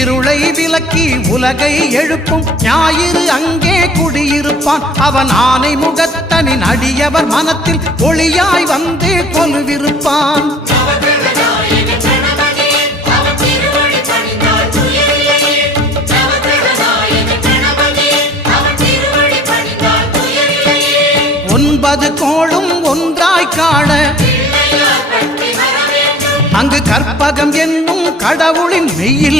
இருளை விலக்கி உலகை எழுப்பும் ஞாயிறு அங்கே குடியிருப்பான். அவன் ஆனை முகத்தனின் அடியவர் மனத்தில் ஒளியாய் வந்து கொலுவிருப்பான். ஒன்பது கோளும் ஒன்றாய் காண அங்கு கற்பகம் என்னும் கடவுளின் மெய்யில்